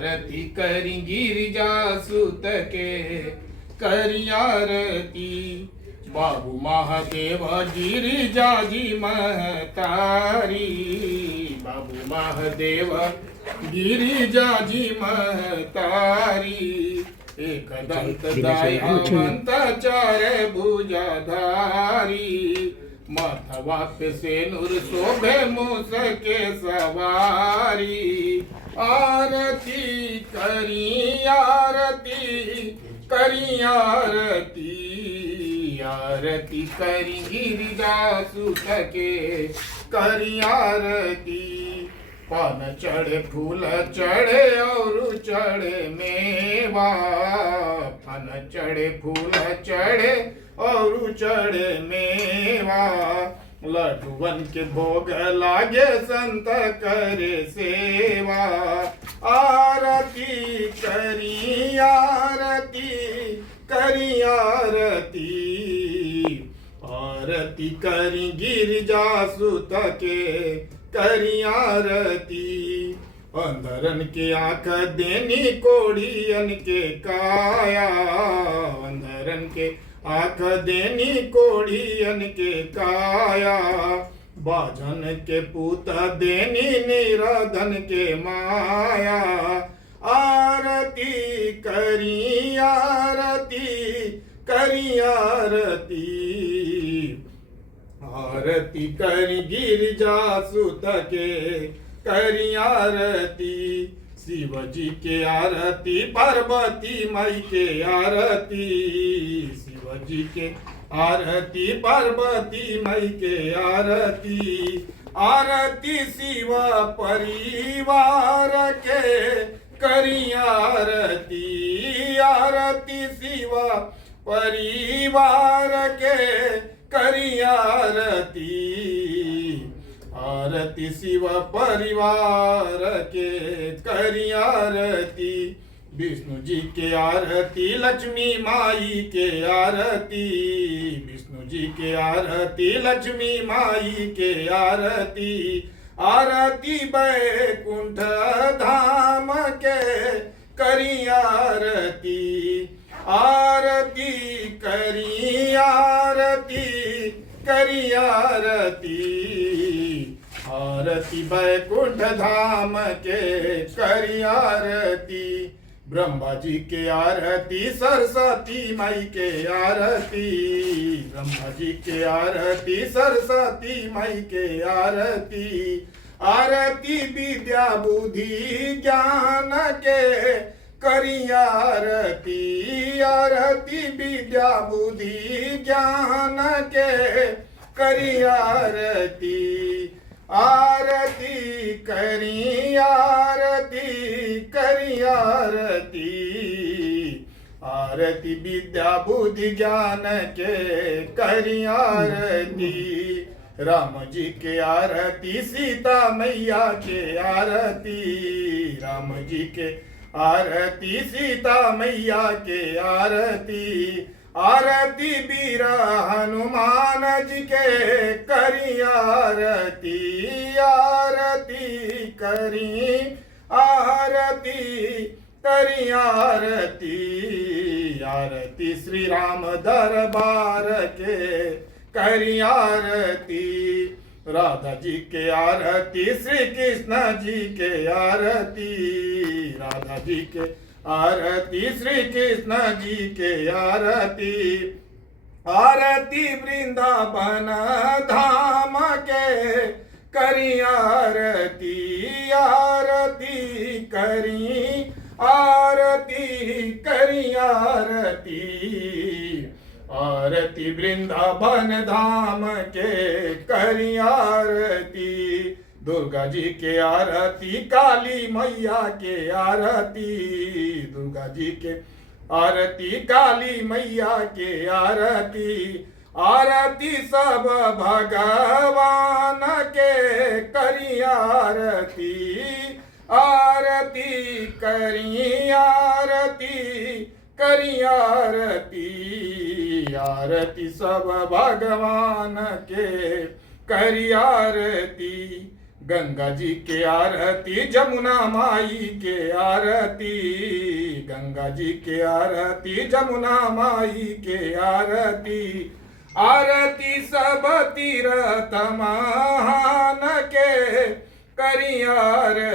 आरती करी गिरिजा सुत के करी आरती बाबू महादेव गिरिजा जी महतारी बाबू महादेव गिरिजा जी महतारी एक दंत दयावंत चार भुजाधारी माथवा पे सेनुर शोभे मूस के सवारी आरती करी आरती आरती करी गिरिजा सुत के करी आरती पान चढ़े फूल चढ़े और चढ़े मेवा पान चढ़े फूल चढ़े और चढ़े मेवा लड्डूवन के भोग लागे संत करे सेवा आरती करी आरती आरती करी गिरिजा सुत के करी आरती अंधरन के आँख देनी कोढ़ियन के काया अंधरन के आँख देनी कोढ़ियन के काया बाजन के पूत देनी निराधन के माया आरती करी आरती आरती करी गिरिजा सुत के करी आरती शिव जी के आरती पार्वती माई के आरती शिव जी के आरती पार्वती माई के आरती आरती शिव परिवार के करी आरती आरती शिव परिवार के करी आरती आरती शिव परिवार के करी आरती विष्णु जी के आरती लक्ष्मी माई के आरती विष्णु जी के आरती लक्ष्मी माई के आरती आरती बैकुंठ धाम के करी आरती आरती करी आरती आरती बैकुंठ धाम के करी आरती ब्रह्मा जी के आरती सरस्वती माई के आरती ब्रह्मा जी के आरती सरस्वती माई के आरती आरती विद्या बुद्धि ज्ञान के करी आरती आरती विद्या बुद्धि ज्ञान के करी आरती आरती करी आरती आरती विद्या बुद्धि ज्ञान के करी आरती राम जी के आरती सीता मैया के आरती राम जी के आरती सीता मैया के आरती आरती वीर हनुमान जी के करी आरती आरती करी आरती आरती श्री राम दरबार के करी आरती राधा जी के आरती श्री कृष्ण जी के आरती राधा जी के आरती श्री कृष्ण जी के आरती आरती वृंदावन धाम के करी आरती आरती करी आरती आरती वृंदावन धाम के करी आरती दुर्गा जी के आरती काली मैया के आरती दुर्गा जी के आरती काली मैया के आरती आरती सब भगवान के करी आरती आरती करी आरती सब भगवान के करी आरती गंगा जी के आरती, जमुना माई के आरती, गंगा जी के आरती, जमुना माई के आरती। आरती सब तीरथ महान के करी आरती।